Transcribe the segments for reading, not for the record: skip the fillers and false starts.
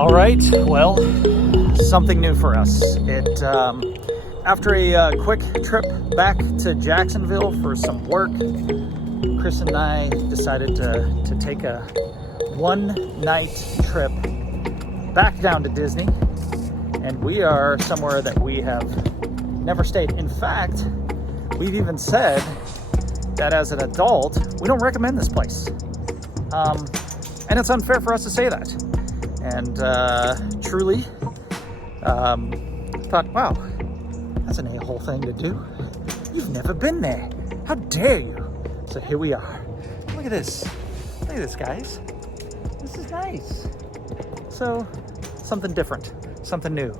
All right, well, something new for us. After a quick trip back to Jacksonville for some work, Kristen and I decided to take a one-night trip back down to Disney, and we are somewhere that we have never stayed. In fact, we've even said that as an adult, we don't recommend this place. And it's unfair for us to say that. And truly, thought, wow, that's an a-hole thing to do. You've never been there. How dare you? So here we are. Look at this. Look at this, guys. This is nice. So, something different, something new.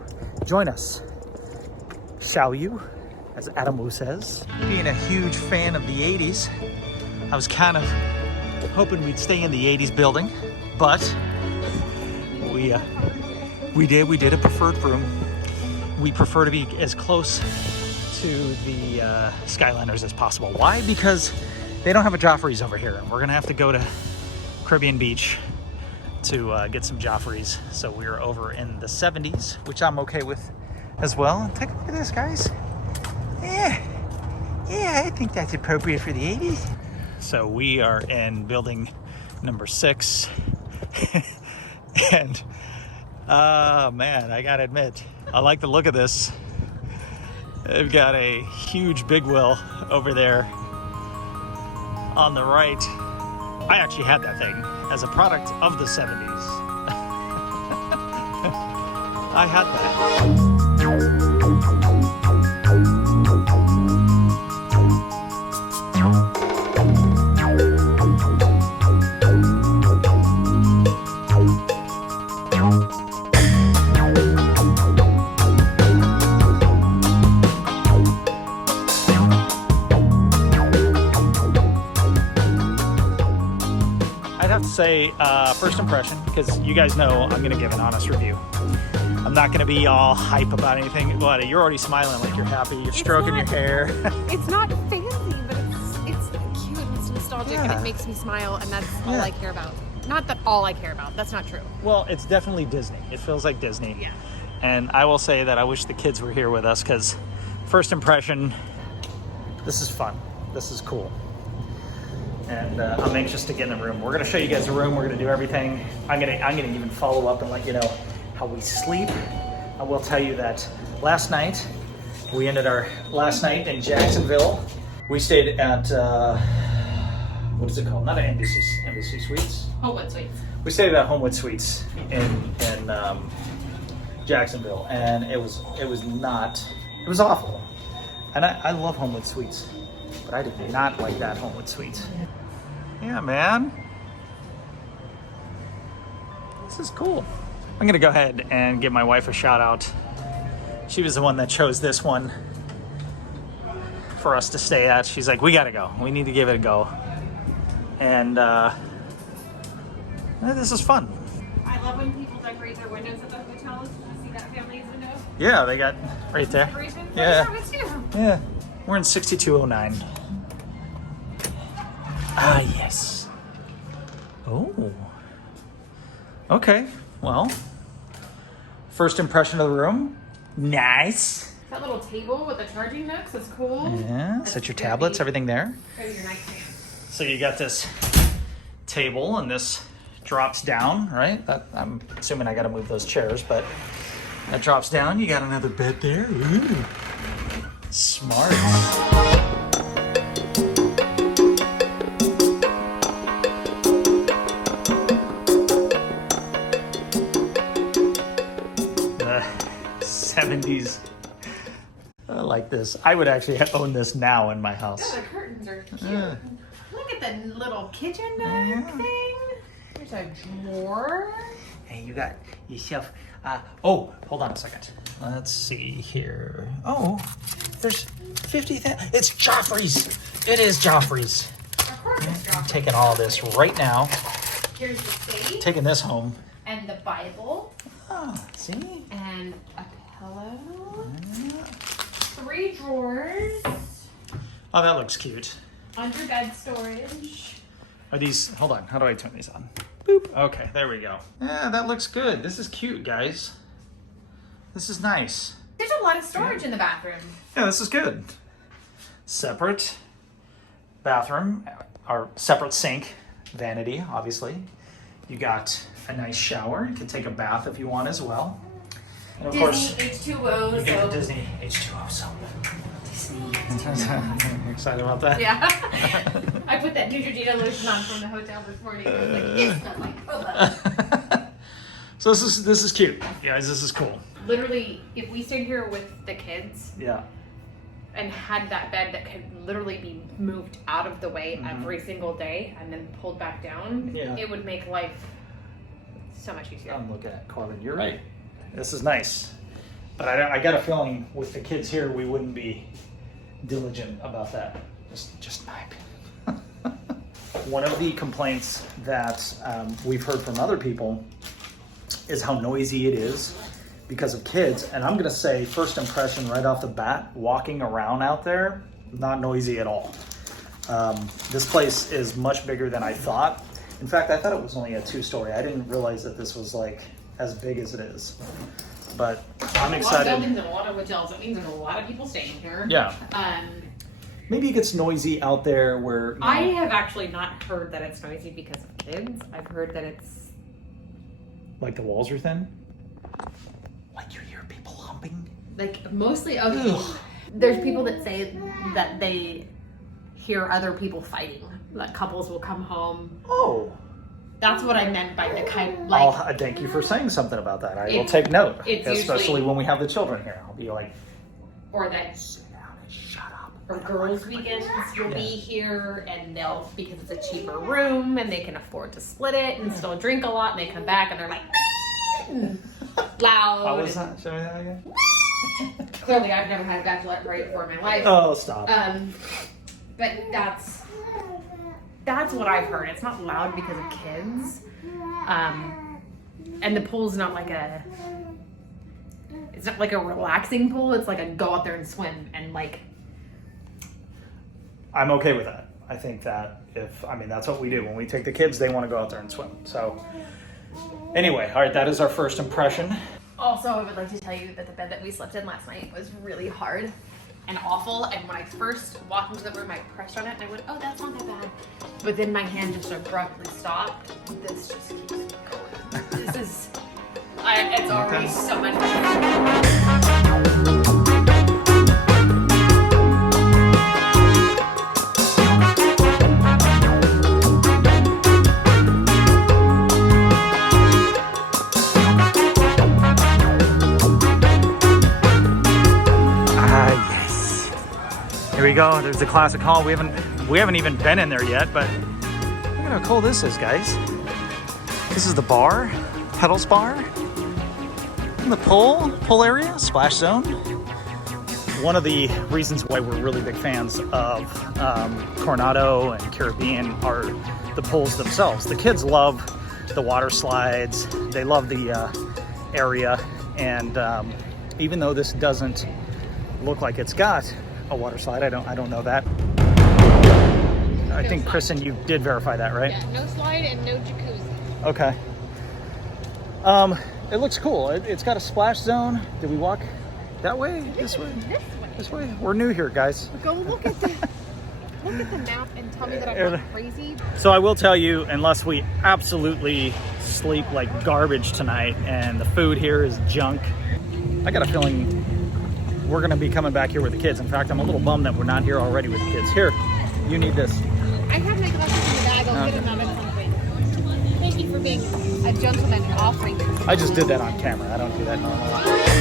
Join us, shall you? As Adam Wu says. Being a huge fan of the 80s, I was kind of hoping we'd stay in the 80s building, but we did a preferred room. We prefer to be as close to the Skyliners as possible. Why? Because they don't have a Joffrey's over here, and we're gonna have to go to Caribbean Beach to get some Joffrey's. So we're over in the 70s, which I'm okay with as well. Take a look at this, guys. Yeah, I think that's appropriate for the 80s. So we are in building number 6. And, man, I gotta admit, I like the look of this. They've got a huge big wheel over there on the right. I actually had that thing as a product of the 70s. I had that. Say first impression, because you guys know I'm gonna give an honest review. I'm not gonna be all hype about anything. What, you're already smiling like you're happy. You're stroking your hair. It's not fancy, but it's cute and it's nostalgic, and it makes me smile, and that's all I care about. Not that all I care about. That's not true. Well, it's definitely Disney. It feels like Disney. Yeah. And I will say that I wish the kids were here with us, because first impression, this is fun. This is cool. And I'm anxious to get in the room. We're gonna show you guys the room. We're gonna do everything. I'm gonna even follow up and let you know how we sleep. I will tell you that last night, we ended our last night in Jacksonville. We stayed at, what is it called? Not an Embassy Suites. Homewood Suites. We stayed at Homewood Suites in Jacksonville, and it was awful. And I love Homewood Suites, but I did not like that Homewood Suites. Yeah, man. This is cool. I'm gonna go ahead and give my wife a shout out. She was the one that chose this one for us to stay at. She's like, we gotta go. We need to give it a go. And this is fun. I love when people decorate their windows at the hotels. You see that family's window? Yeah, they got right there. Yeah. Yeah. We're in 6209. Ah, yes. Oh. Okay, well. First impression of the room. Nice. That little table with the charging hooks is cool. Yeah, set your tablets, everything there. Go to your nightstand. So you got this table, and this drops down, right? I'm assuming I gotta move those chairs, but that drops down. You got another bed there. Ooh. Smart. The 70s. I like this. I would actually own this now in my house. Yeah, the curtains are cute. Look at the little kitchen thing. There's a drawer. Hey, you got yourself. Oh, hold on a second. Let's see here. Oh, there's 50,000. It's Joffrey's. It is Joffrey's. Of course it's I'm Joffrey. taking all this right now. Here's the safe. Taking this home. And the Bible. Oh, see? And a pillow. 3 drawers. Oh, that looks cute. Under bed storage. Are these, hold on, how do I turn these on? Boop. Okay, there we go. Yeah, that looks good. This is cute, guys. This is nice. There's a lot of storage in the bathroom. Yeah, this is good. Separate bathroom, or separate sink, vanity, obviously. You got a nice shower. You can take a bath if you want as well. And of course, H2O. you get a Disney H2O soap. Disney. Excited about that? Yeah. I put that Neutrogena lotion on from the hotel this morning. I was like, yes, I'm like, oh. So this is cute, guys. This is cool. Literally, if we stayed here with the kids, Yeah. and had that bed that could literally be moved out of the way every single day and then pulled back down, it would make life so much easier. I'm looking at Corbin. You're right. This is nice, but I got a feeling with the kids here, we wouldn't be diligent about that. Just my opinion. One of the complaints that we've heard from other people is how noisy it is because of kids. And I'm gonna say, first impression right off the bat, walking around out there, not noisy at all. This place is much bigger than I thought. In fact, I thought it was only a 2-story. I didn't realize that this was like as big as it is. But I'm excited. A lot of buildings and a lot of hotels. It means there's a lot of people staying here. Yeah. Maybe it gets noisy out there where... I have actually not heard that it's noisy because of kids. I've heard that it's... Like the walls are thin? Like you hear people humping? Like mostly... Okay. There's people that say that they hear other people fighting. Like couples will come home. Oh. That's what I meant by the kind like... I thank you for saying something about that. I will take note. Especially usually, when we have the children here. I'll be like... Or that... Shut up. Or girls' weekends will be here, and they'll, because it's a cheaper room, and they can afford to split it, and still drink a lot, and they come back, and they're like, loud. How was that? Show me that again. Clearly, I've never had a bachelorette party before in my life. Oh, stop. But that's what I've heard. It's not loud because of kids. And the pool's not like it's not like a relaxing pool. It's like a go out there and swim and like. I'm okay with that. I think that that's what we do. When we take the kids, they want to go out there and swim. So anyway, all right, that is our first impression. Also, I would like to tell you that the bed that we slept in last night was really hard and awful. And when I first walked into the room, I pressed on it and I went, oh, that's not that bad. But then my hand just abruptly stopped. This just keeps going. This is, it's already so much better. Here we go. There's the classic hall. We haven't even been in there yet, but look at how cool this is, guys. This is the bar, Pedals Bar, and the pool area, splash zone. One of the reasons why we're really big fans of Coronado and Caribbean are the pools themselves. The kids love the water slides. They love the area, and even though this doesn't look like it's got a water slide. I don't know that. I think, Kristen, you did verify that, right? Yeah, no slide and no jacuzzi. Okay. It looks cool. It's got a splash zone. Did we walk that way? This way? This way? We're new here, guys. Go look at the map and tell me that I'm not crazy. So I will tell you, unless we absolutely sleep like garbage tonight and the food here is junk, I got a feeling we're going to be coming back here with the kids. In fact, I'm a little bummed that we're not here already with the kids. Here, you need this. I have my glasses in the bag. I'll get them out at some point. Thank you for being a gentleman and offering. I just did that on camera. I don't do that normally.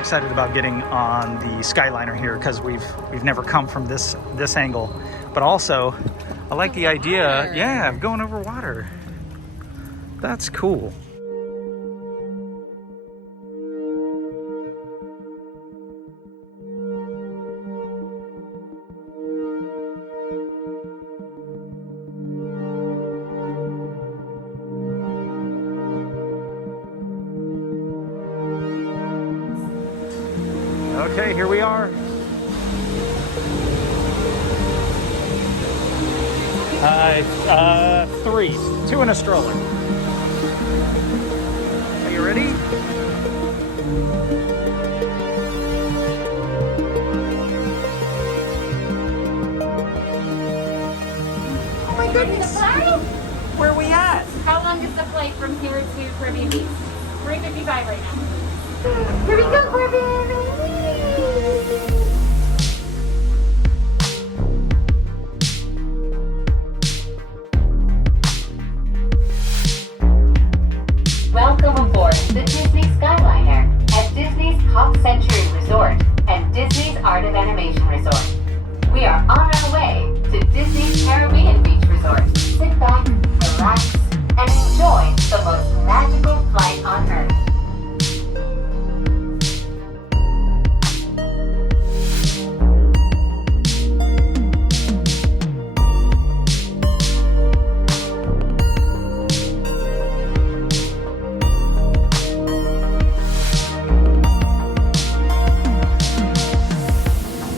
excited about getting on the Skyliner here because we've never come from this angle. But also, I like the idea, yeah, of going over water. That's cool. Okay, here we are. Three, two in a stroller. Are you ready? Oh my goodness! Where are we at? How long is the flight from here to Caribbean Beach? 3:55 right now. Here we go, Caribbean! Welcome aboard the Disney Skyliner at Disney's Hop Century Resort and Disney's Art of Animation Resort. We are on our way to Disney's Caribbean Beach Resort. Sit back, relax, and enjoy the most magical flight on Earth.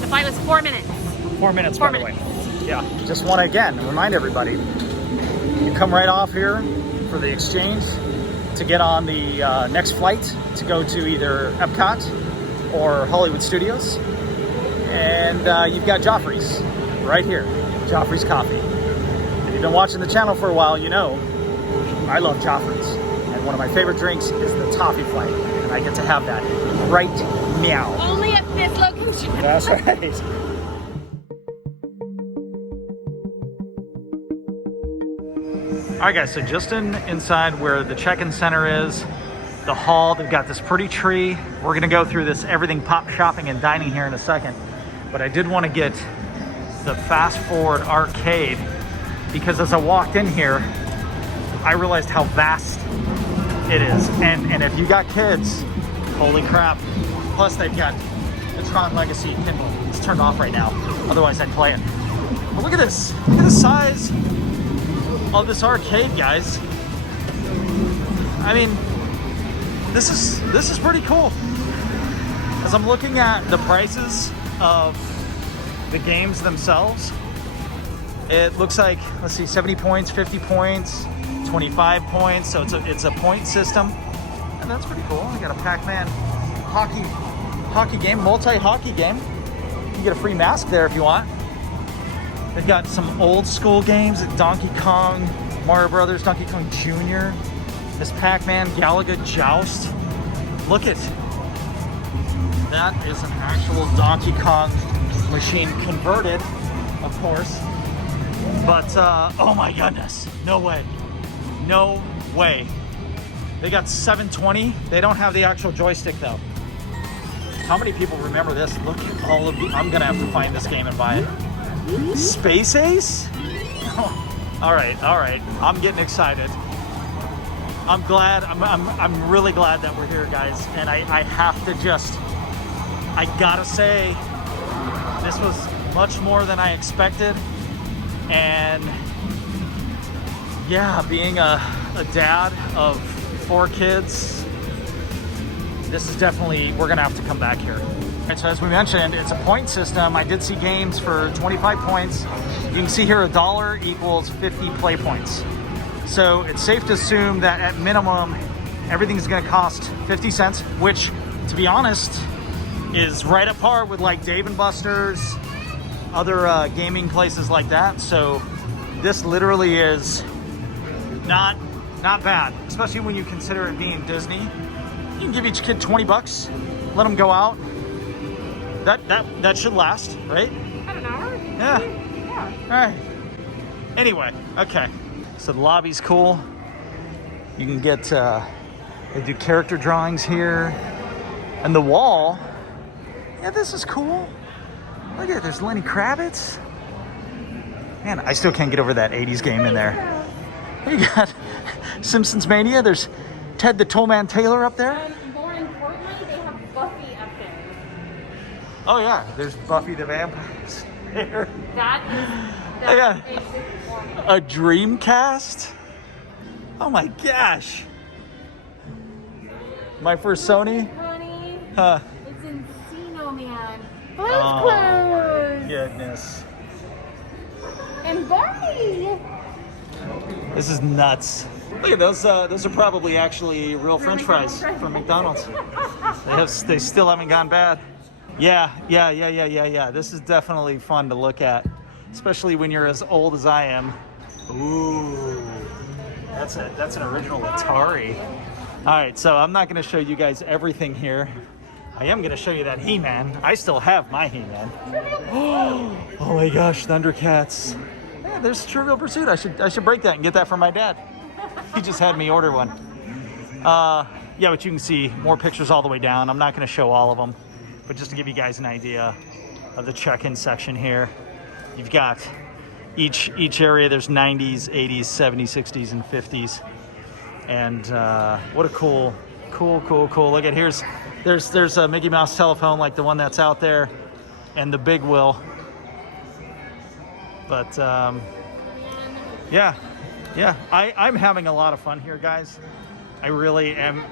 The flight was 4 minutes. 4 minutes, 4 by the way. minutes. Yeah, just want to again remind everybody, you come right off here for the exchange to get on the next flight to go to either Epcot or Hollywood Studios. And you've got Joffrey's right here, Joffrey's Coffee. If you've been watching the channel for a while, you know I love Joffrey's. And one of my favorite drinks is the toffee flight. And I get to have that right now. Only at this location. That's right. All right, guys, so just inside where the check-in center is, the hall, they've got this pretty tree. We're gonna go through this everything pop shopping and dining here in a second. But I did want to get the fast forward arcade because as I walked in here, I realized how vast it is. And if you got kids, holy crap. Plus they've got the Tron Legacy Kindle. It's turned off right now. Otherwise I'd play it. But look at this. Look at the size of this arcade, guys. I mean, this is pretty cool. As I'm looking at the prices of the games themselves, it looks like, let's see, 70 points, 50 points, 25 points. So it's a point system, and that's pretty cool. I got a Pac-Man hockey game, multi-hockey game. You can get a free mask there if you want. They've got some old school games, Donkey Kong, Mario Brothers, Donkey Kong Jr., Miss Pac-Man, Galaga Joust. Look at that, is an actual Donkey Kong machine converted, of course. But oh my goodness, no way, no way. They got 720. They don't have the actual joystick though. How many people remember this? Look at all of the. I'm gonna have to find this game and buy it. Space Ace? Oh, all right. I'm getting excited. I'm glad. I'm really glad that we're here, guys. And I have to just. I gotta say, this was much more than I expected. And yeah, being a dad of 4 kids, this is definitely. We're gonna have to come back here. Right, so as we mentioned, it's a point system. I did see games for 25 points. You can see here $1 equals 50 play points. So it's safe to assume that at minimum, everything's gonna cost 50 cents, which, to be honest, is right at par with like Dave & Buster's, other gaming places like that. So this literally is not bad, especially when you consider it being Disney. You can give each kid 20 bucks, let them go out. That should last, right? About an hour? Yeah. All right. Anyway, okay. So the lobby's cool. You can get, they do character drawings here. And the wall, yeah, this is cool. Look at it, there's Lenny Kravitz. Man, I still can't get over that 80s game in there. You got Simpsons Mania, there's Ted the Tollman Taylor up there. And more importantly, they have Buffy up there. Oh yeah, there's Buffy the Vampire Slayer. That makes it wonderful. A Dreamcast? Oh my gosh. My first Sony? Honey, Huh. it's Encino, man. Blue's Oh Clues. my goodness. And Barney. This is nuts. Look at those. Those are probably actually real French fries from McDonald's. They still haven't gone bad. Yeah. This is definitely fun to look at, especially when you're as old as I am. Ooh, that's an original Atari. All right, so I'm not going to show you guys everything here. I am going to show you that He-Man. I still have my He-Man. Oh my gosh, Thundercats. Yeah, there's Trivial Pursuit. I should break that and get that from my dad. He just had me order one. Yeah, but you can see more pictures all the way down. I'm not going to show all of them, but just to give you guys an idea of the check-in section here. You've got each area. There's 90s, 80s, 70s, 60s, and 50s. And what a cool. Look at there's a Mickey Mouse telephone like the one that's out there, and the Big Wheel. But yeah, I'm having a lot of fun here, guys. I really am.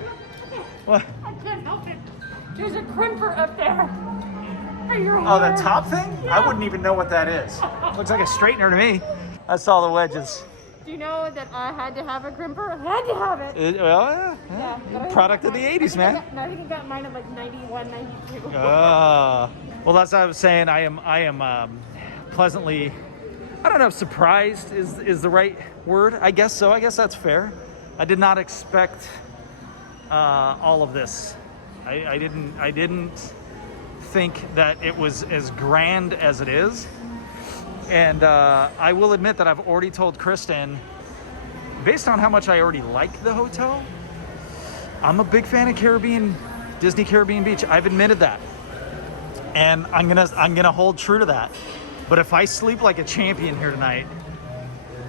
What? I can't help it. There's a crimper up there. For your hair. Oh, that top thing? Yeah. I wouldn't even know what that is. Looks like a straightener to me. That's all the wedges. Do you know that I had to have a crimper? I had to have it. Well, yeah. Product of the 80s, man. I think I got mine at like 91, 92. Well, that's what I was saying. I am pleasantly, I don't know if surprised is the right word. I guess so. I guess that's fair. I did not expect all of this. I didn't think that it was as grand as it is. And I will admit that I've already told Kristen, based on how much I already like the hotel, I'm a big fan of Disney Caribbean Beach. I've admitted that, and I'm gonna hold true to that. But if I sleep like a champion here tonight,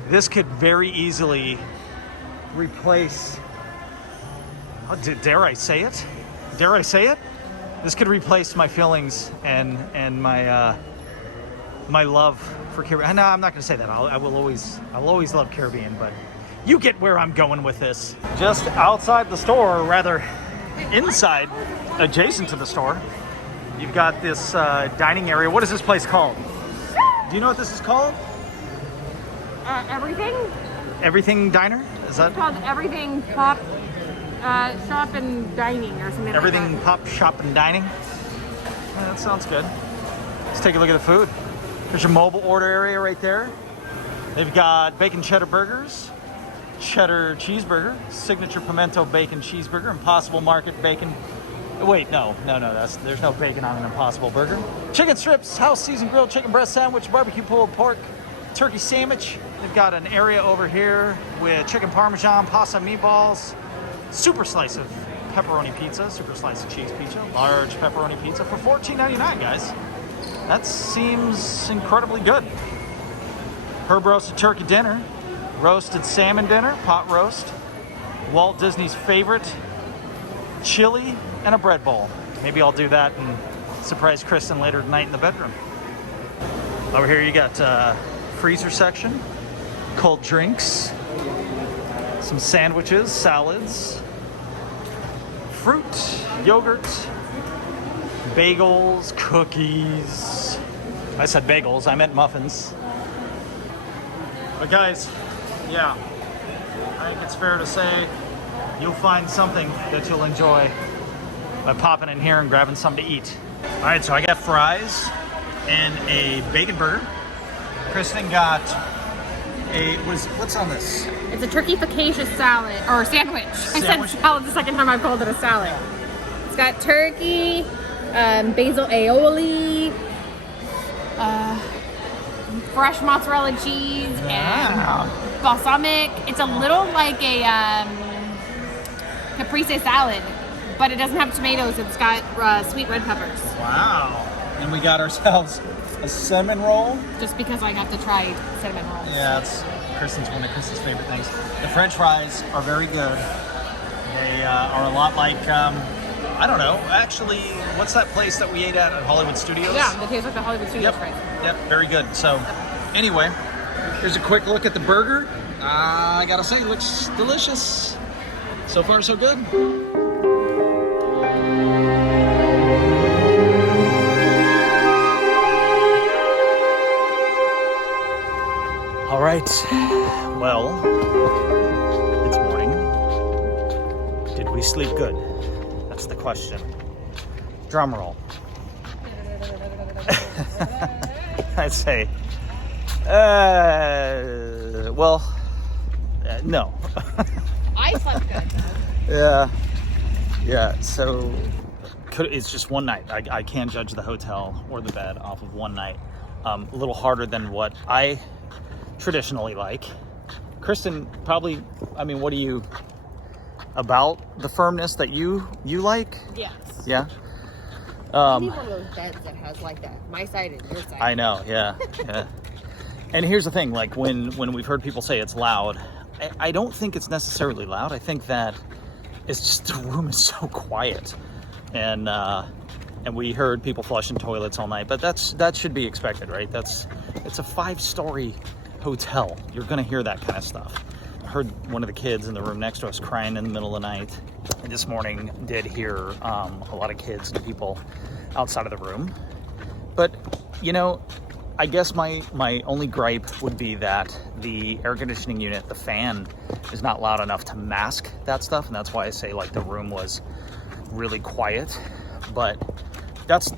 this could very easily replace. Oh, dare I say it? Dare I say it? This could replace my feelings and my my love for Caribbean. No, I'm not going to say that. I'll always love Caribbean, but you get where I'm going with this. Just outside the store, or rather inside, adjacent to the store, you've got this dining area. What is this place called? Do you know what this is called? Everything? Everything Diner? Is that? It's called Everything Pop Shop and Dining or something Everything like that. Pop Shop and Dining? Yeah, that sounds good. Let's take a look at the food. There's your mobile order area right there. They've got bacon cheddar burgers, cheddar cheeseburger, signature pimento bacon cheeseburger, Impossible Market bacon. Wait, no. There's no bacon on an Impossible burger. Chicken strips, house seasoned grilled chicken breast sandwich, barbecue pulled pork, turkey sandwich. They've got an area over here with chicken parmesan, pasta meatballs, super slice of pepperoni pizza, super slice of cheese pizza, large pepperoni pizza for $14.99, guys. That seems incredibly good. Herb roasted turkey dinner, roasted salmon dinner, pot roast, Walt Disney's favorite, chili, and a bread bowl. Maybe I'll do that and surprise Kristen later tonight in the bedroom. Over here you got freezer section, cold drinks, some sandwiches, salads, fruit, yogurt, bagels, cookies. I said bagels, I meant muffins. But guys, yeah, I think it's fair to say you'll find something that you'll enjoy by popping in here and grabbing something to eat. All right, so I got fries and a bacon burger. Kristen got what's on this? It's a turkey focaccia salad, or sandwich. I said salad the second time I called it a salad. It's got turkey, basil aioli, fresh mozzarella cheese, and balsamic. It's a little like a caprese salad, but it doesn't have tomatoes. It's got sweet red peppers. Wow. And we got ourselves a cinnamon roll. Just because I got to try cinnamon rolls. Yeah, it's one of Kristen's favorite things. The French fries are very good. They are a lot like, I don't know, actually, what's that place that we ate at Hollywood Studios? Yeah, they taste like the Hollywood Studios fries. Yep, very good. So, anyway, here's a quick look at the burger. I gotta say, it looks delicious. So far, so good. All right, well, it's morning. Did we sleep good? That's the question. Drum roll. I'd say, no. I slept good, though. Yeah, so it's just one night. I can't judge the hotel or the bed off of one night. A little harder than what I traditionally like. Kristen, probably, I mean, what do you, about the firmness that you like? Yes. Yeah? I need one of those beds that has like that, my side and your side. I know, yeah. And here's the thing, like when we've heard people say it's loud, I don't think it's necessarily loud. I think that it's just the room is so quiet. And we heard people flushing toilets all night, but that should be expected, right? It's a 5-story hotel. You're gonna hear that kind of stuff. I heard one of the kids in the room next to us crying in the middle of the night. And this morning did hear a lot of kids and people outside of the room. But, you know, I guess my only gripe would be that the air conditioning unit, the fan, is not loud enough to mask that stuff. And that's why I say, like, the room was really quiet. But that's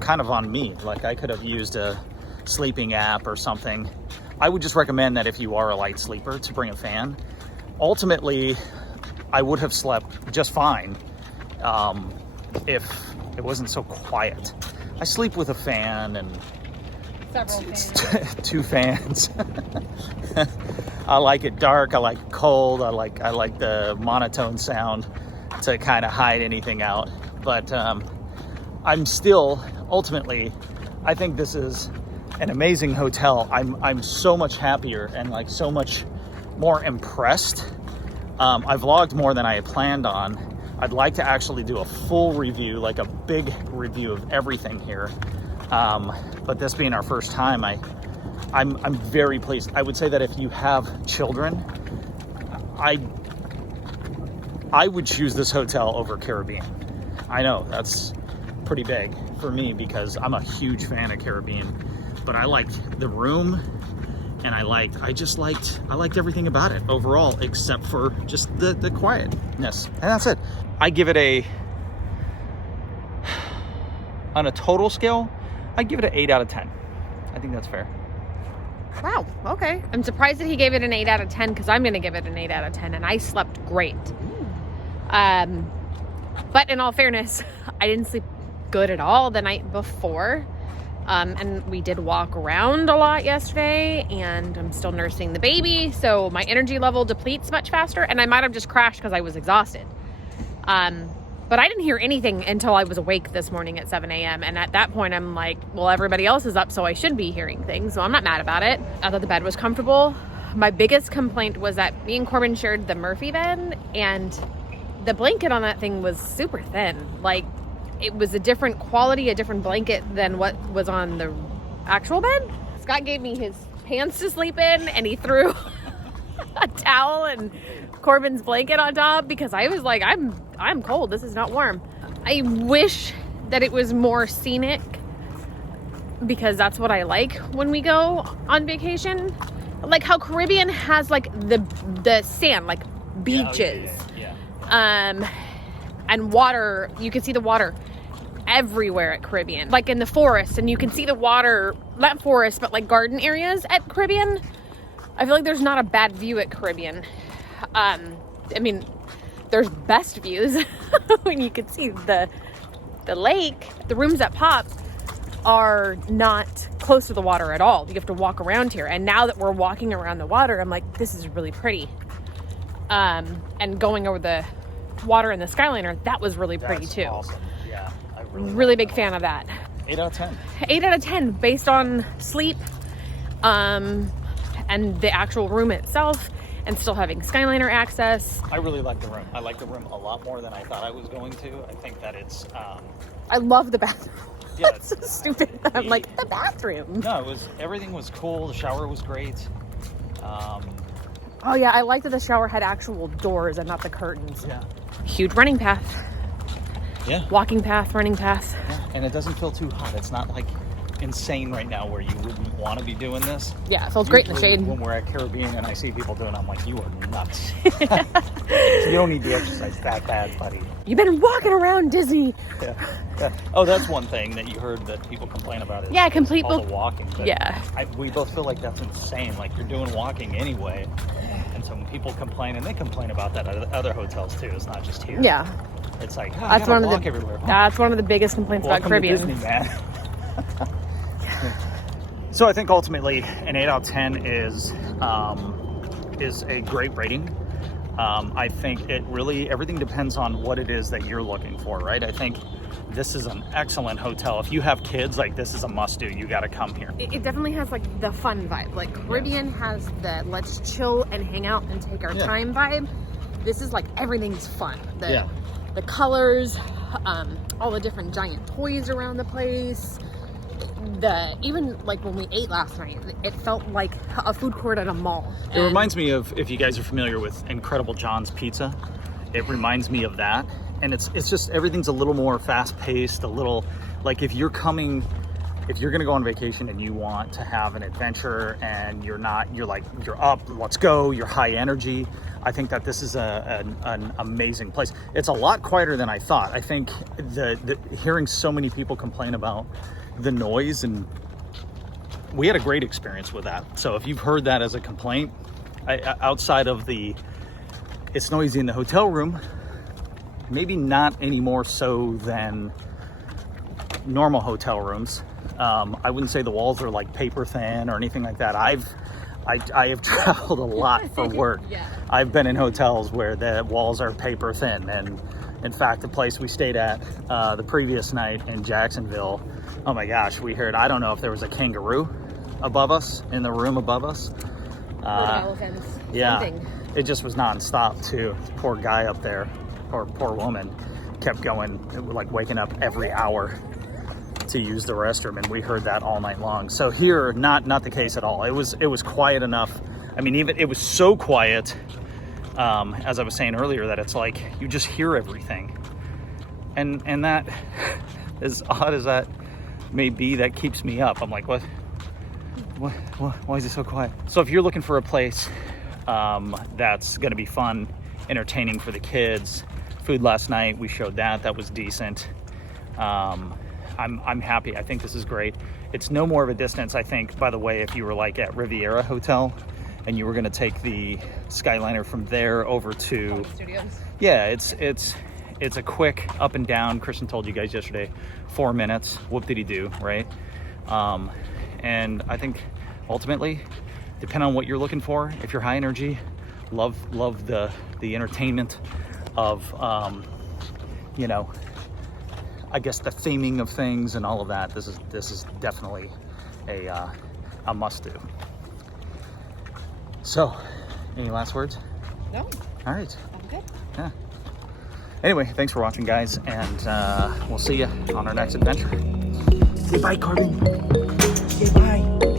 kind of on me. Like, I could have used a sleeping app or something. I would just recommend that if you are a light sleeper to bring a fan. Ultimately, I would have slept just fine if it wasn't so quiet. I sleep with a fan and Several fans. 2 fans. I like it dark. I like it cold. I like the monotone sound to kind of hide anything out. But I'm still ultimately, I think this is an amazing hotel. I'm so much happier and like so much more impressed. I vlogged more than I had planned on. I'd like to actually do a full review, like a big review of everything here. But this being our first time, I'm very pleased. I would say that if you have children, I would choose this hotel over Caribbean. I know that's pretty big for me because I'm a huge fan of Caribbean, but I liked the room and I liked everything about it overall, except for just the quietness. And that's it. I give it on a total scale, I give it an 8 out of 10. I think that's fair. Wow, okay. I'm surprised that he gave it an 8 out of 10 because I'm going to give it an 8 out of 10 and I slept great. But in all fairness, I didn't sleep good at all the night before. And we did walk around a lot yesterday and I'm still nursing the baby. So my energy level depletes much faster and I might have just crashed because I was exhausted. But I didn't hear anything until I was awake this morning at 7 a.m. And at that point, I'm like, well, everybody else is up, so I should be hearing things. So I'm not mad about it. I thought the bed was comfortable. My biggest complaint was that me and Corbin shared the Murphy bed, and the blanket on that thing was super thin. Like, it was a different quality, a different blanket than what was on the actual bed. Scott gave me his pants to sleep in, and he threw a towel and Corbin's blanket on top because I was like, I'm cold. This is not warm. I wish that it was more scenic because that's what I like when we go on vacation. Like how Caribbean has like the sand, like beaches, and water. You can see the water everywhere at Caribbean, like in the forest, and you can see the water, not forest, but like garden areas at Caribbean. I feel like there's not a bad view at Caribbean. I mean, there's best views when you can see the lake. The rooms at Pop are not close to the water at all. You have to walk around here. And now that we're walking around the water, I'm like, this is really pretty. And going over the water in the Skyliner, that was really pretty That's too. awesome. Yeah, I Really big fan of that. 8 out of 10. 8 out of 10 based on sleep, and the actual room itself, and still having Skyliner access. I really like the room. I like the room a lot more than I thought I was going to. I think that it's I love the bathroom. yeah, It's so stupid. I'm like, the bathroom. no, everything was cool. The shower was great. Oh yeah, I liked that the shower had actual doors and not the curtains. Yeah. Huge running path. Yeah. Walking path, running path. Yeah. And it doesn't feel too hot. It's not like insane right now where you wouldn't want to be doing this. Yeah, it feels great in the Usually shade. When we're at Caribbean and I see people doing it, I'm like, you are nuts. You don't need the exercise that bad, buddy. You've been walking around Disney. Yeah. Yeah. Oh, that's one thing that you heard that people complain about. Yeah, complete all the walking. But yeah. we both feel like that's insane. Like you're doing walking anyway. And so when people complain, and they complain about that at other hotels too. It's not just here. Yeah. It's like, oh, That's one of the everywhere. that's one of the biggest complaints about Welcome to Caribbean. Disney, man. So I think ultimately an 8 out of 10 is a great rating. I think it really, everything depends on what it is that you're looking for, right? I think this is an excellent hotel. If you have kids, like this is a must do. You got to come here. It definitely has like the fun vibe. Like Caribbean has the let's chill and hang out and take our time vibe. This is like everything's fun. The colors, all the different giant toys around the place. Even like when we ate last night, it felt like a food court at a mall. It reminds me of, if you guys are familiar with Incredible John's Pizza, it reminds me of that. And it's just, everything's a little more fast paced, a little, like if you're gonna go on vacation and you want to have an adventure and you're up, let's go, you're high energy. I think that this is an amazing place. It's a lot quieter than I thought. I think the hearing so many people complain about the noise, and we had a great experience with that. So if you've heard that as a complaint, outside of it's noisy in the hotel room, maybe not any more so than normal hotel rooms. I wouldn't say the walls are like paper thin or anything like that. I have traveled a lot for work. Yeah. I've been in hotels where the walls are paper thin, and in fact, the place we stayed at the previous night in Jacksonville, oh my gosh, we heard, I don't know if there was a kangaroo above us, in the room above us. Elephants. Yeah, Something. it just was nonstop too. Poor guy up there, or poor woman, kept going, like waking up every hour to use the restroom, and we heard that all night long. So here, not the case at all. It was quiet enough. I mean, even it was so quiet, as I was saying earlier, that it's like you just hear everything, and that, as odd as that may be, that keeps me up. I'm like, what? Why is it so quiet? So if you're looking for a place that's going to be fun, entertaining for the kids, food last night, we showed that was decent. I'm happy. I think this is great. It's no more of a distance, I think, by the way, if you were like at Riviera Hotel and you were going to take the Skyliner from there over to Studios. Yeah, it's a quick up and down. Kristen told you guys yesterday, 4 minutes. Whoop-diddy-do, right? And I think ultimately, depending on what you're looking for, if you're high energy, love the entertainment of, I guess the theming of things and all of that. This is definitely a must-do. So, any last words? No. All right. I'm good. Yeah. Anyway, thanks for watching, guys, and we'll see you on our next adventure. Say bye, Corbin. Say bye.